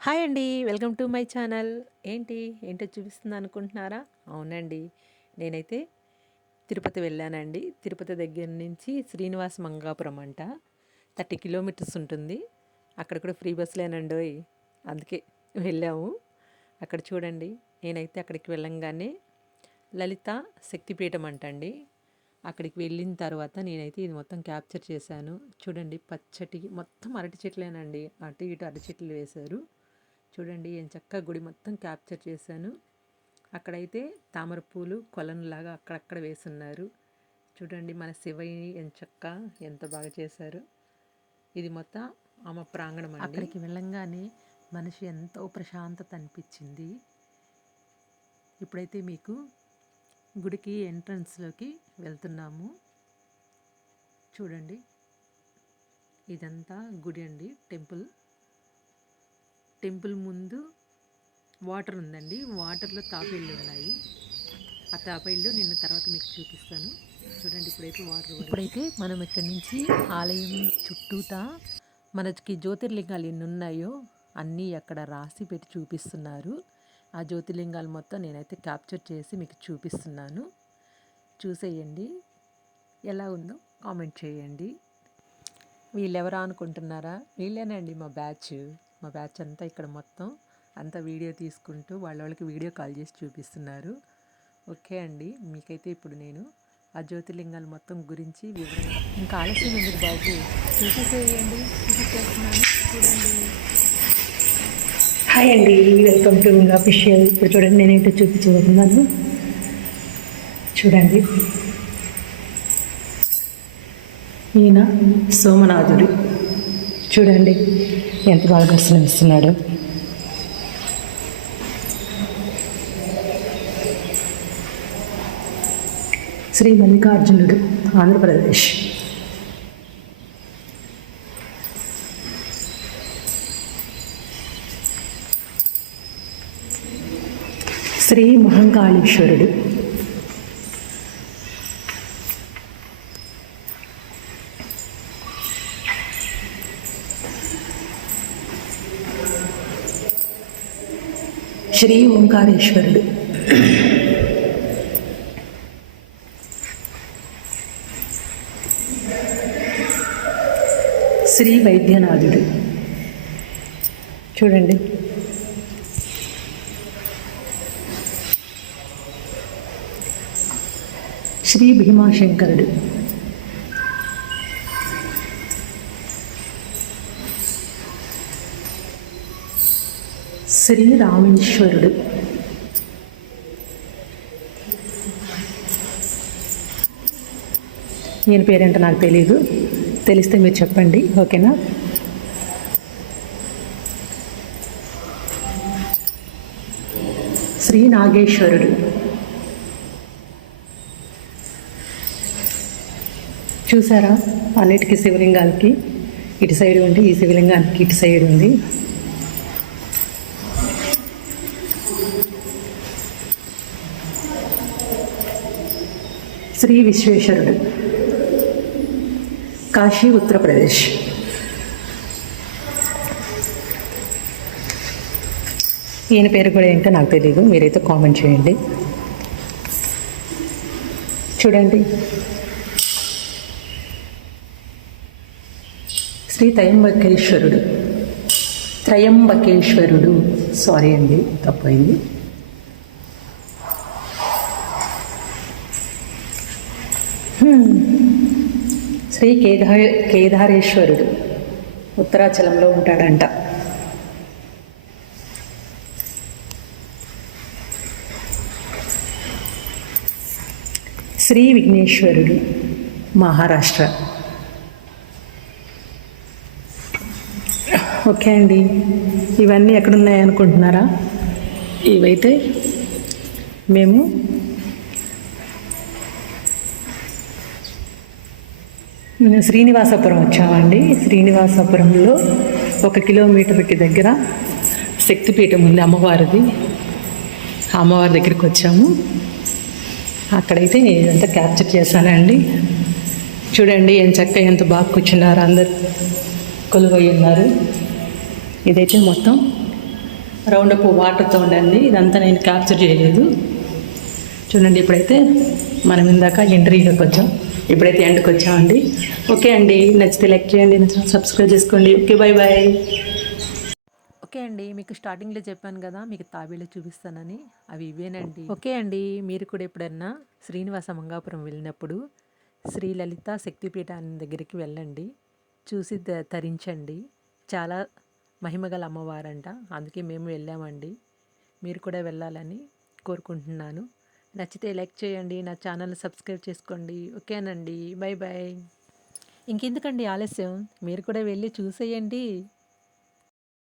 Hi అండి. Welcome to my channel. ఏంటి? ఏంటో చూపిస్తుంది అనుకుంటున్నారా? అవునండి. నేనైతే తిరుపతి వెళ్ళానండి. తిరుపతి దగ్గర నుంచి శ్రీనివాస మంగాపురం అంట. థర్టీ కిలోమీటర్స్ ఉంటుంది. అక్కడ కూడా ఫ్రీ బస్సులేనండి అందుకే వెళ్ళాము. అక్కడ చూడండి. నేనైతే అక్కడికి వెళ్ళంగానే లలిత శక్తిపీఠం అంటండి. అక్కడికి వెళ్ళిన తర్వాత నేనైతే ఇది మొత్తం క్యాప్చర్ చేశాను. చూడండి పచ్చటి మొత్తం అరటి చెట్లేనండి. అటు ఇటు అరటి చెట్లు వేశారు. చూడండి నేను చక్కగా గుడి మొత్తం క్యాప్చర్ చేశాను. అక్కడైతే తామర పూలు కొలనులాగా అక్కడక్కడ వేసున్నారు. చూడండి మన శివయ్యని ఎంత చక్క ఎంత బాగా చేశారు. ఇది మొత్తం ఆమె ప్రాంగణం అక్కడికి వెళ్ళంగానే మనిషి ఎంతో ప్రశాంతత అనిపించింది. ఇప్పుడైతే మీకు గుడికి ఎంట్రన్స్లోకి వెళ్తున్నాము. చూడండి ఇదంతా గుడి అండి టెంపుల్. టెంపుల్ ముందు వాటర్ ఉందండి. వాటర్లో తాపేళ్ళు ఉన్నాయి. ఆ తాపేళ్ళు నిన్న తర్వాత మీకు చూపిస్తాను. చూడండి ఇప్పుడైతే వాటర్ ఇప్పుడైతే మనం ఇక్కడి నుంచి ఆలయం చుట్టూతా మనకి జ్యోతిర్లింగాలు ఎన్ని ఉన్నాయో అన్నీ అక్కడ రాసి పెట్టి చూపిస్తున్నారు. ఆ జ్యోతిర్లింగాలు మొత్తం నేనైతే క్యాప్చర్ చేసి మీకు చూపిస్తున్నాను. చూసేయండి. ఎలా ఉందో కామెంట్ చేయండి. వీళ్ళెవరా అనుకుంటున్నారా? వీళ్ళేనండి మా బ్యాచ్. మా బ్యాచ్ అంతా ఇక్కడ మొత్తం అంతా వీడియో తీసుకుంటూ వాళ్ళ వాళ్ళకి వీడియో కాల్ చేసి చూపిస్తున్నారు. ఓకే అండి మీకైతే ఇప్పుడు నేను ఆ జ్యోతిర్లింగాలు మొత్తం గురించి వివరంగా ఇంకా ఆలస్యం ఎందుకు బాబు? చూసేసేయండి చూపించేస్తున్నాను చూడండి. హాయ్ అండి వెల్కమ్ టు అఫీషియల్ ఇప్పుడు చూడండి నేనైతే చూపించబోతున్నాను. చూడండి. ఈయన సోమనాథుడు. చూడండి. ఎంత బాగా దర్శనం ఇస్తున్నాడు. శ్రీ మల్లికార్జునుడు ఆంధ్రప్రదేశ్. శ్రీ మహంకాళేశ్వరుడు శ్రీ ఓంకారేశ్వరుడు. శ్రీ వైద్యనాథుడు. చూడండి. శ్రీ భీమాశంకరుడు. శ్రీ రామేశ్వరుడు ఈయన పేరేంటో నాకు తెలియదు తెలిస్తే మీరు చెప్పండి ఓకేనా? శ్రీ నాగేశ్వరుడు చూసారా? అన్నిటికీ శివలింగాలకి ఇటు సైడ్ ఉంది ఈ శివలింగానికి ఇటు సైడ్ ఉంది. శ్రీ విశ్వేశ్వరుడు. కాశీ ఉత్తరప్రదేశ్. ఈయన పేరు కూడా ఏంటో నాకు తెలియదు మీరైతే కామెంట్ చేయండి. చూడండి. శ్రీ త్రయంబకేశ్వరుడు. త్రయంబకేశ్వరుడు. సారీ అండి తప్పైంది శ్రీ కేదా కేదారేశ్వరుడు ఉత్తరాచలంలో ఉంటాడంట. శ్రీ విఘ్నేశ్వరుడు మహారాష్ట్ర. ఓకే అండి. ఇవన్నీ ఎక్కడున్నాయనుకుంటున్నారా? ఇవైతే మేము శ్రీనివాసపురం వచ్చామండి. శ్రీనివాసపురంలో ఒక కిలోమీటర్కి దగ్గర శక్తిపీఠం ఉంది అమ్మవారిది. అమ్మవారి దగ్గరికి వచ్చాము. అక్కడైతే నేను ఇదంతా క్యాప్చర్ చేశానండి. చూడండి ఎంత చక్కగా ఎంత బాగా కూర్చున్నారు అందరు. కొలువై ఉన్నారు. ఇదైతే మొత్తం రౌండ్ అప్ వాటర్తో ఉండండి ఇదంతా నేను క్యాప్చర్ చేయలేదు. చూడండి ఇప్పుడైతే మనం ఇందాక ఎంట్రీలోకి వచ్చాం. ఇప్పుడైతే ఎండ్కి వచ్చామండి. ఓకే అండి. నచ్చితే లైక్ చేయండి సబ్స్క్రైబ్ చేసుకోండి. ఓకే బాయ్ బాయ్ ఓకే అండి. మీకు స్టార్టింగ్లో చెప్పాను కదా మీకు తాబేలు చూపిస్తానని. అవి ఇవేనండి. ఓకే అండి. మీరు కూడా ఎప్పుడన్నా శ్రీనివాస మంగాపురం వెళ్ళినప్పుడు శ్రీ లలిత శక్తిపీఠాన్ని దగ్గరికి వెళ్ళండి. చూసి తరించండి. చాలా మహిమగల అమ్మవారంట. అందుకే మేము వెళ్ళామండి. మీరు కూడా వెళ్ళాలని కోరుకుంటున్నాను. నచ్చితే లైక్ చేయండి నా ఛానల్ సబ్స్క్రైబ్ చేసుకోండి. ఓకేనండి. బాయ్ బాయ్ ఇంకెందుకండి ఆలస్యం? మీరు కూడా వెళ్ళి చూసేయండి.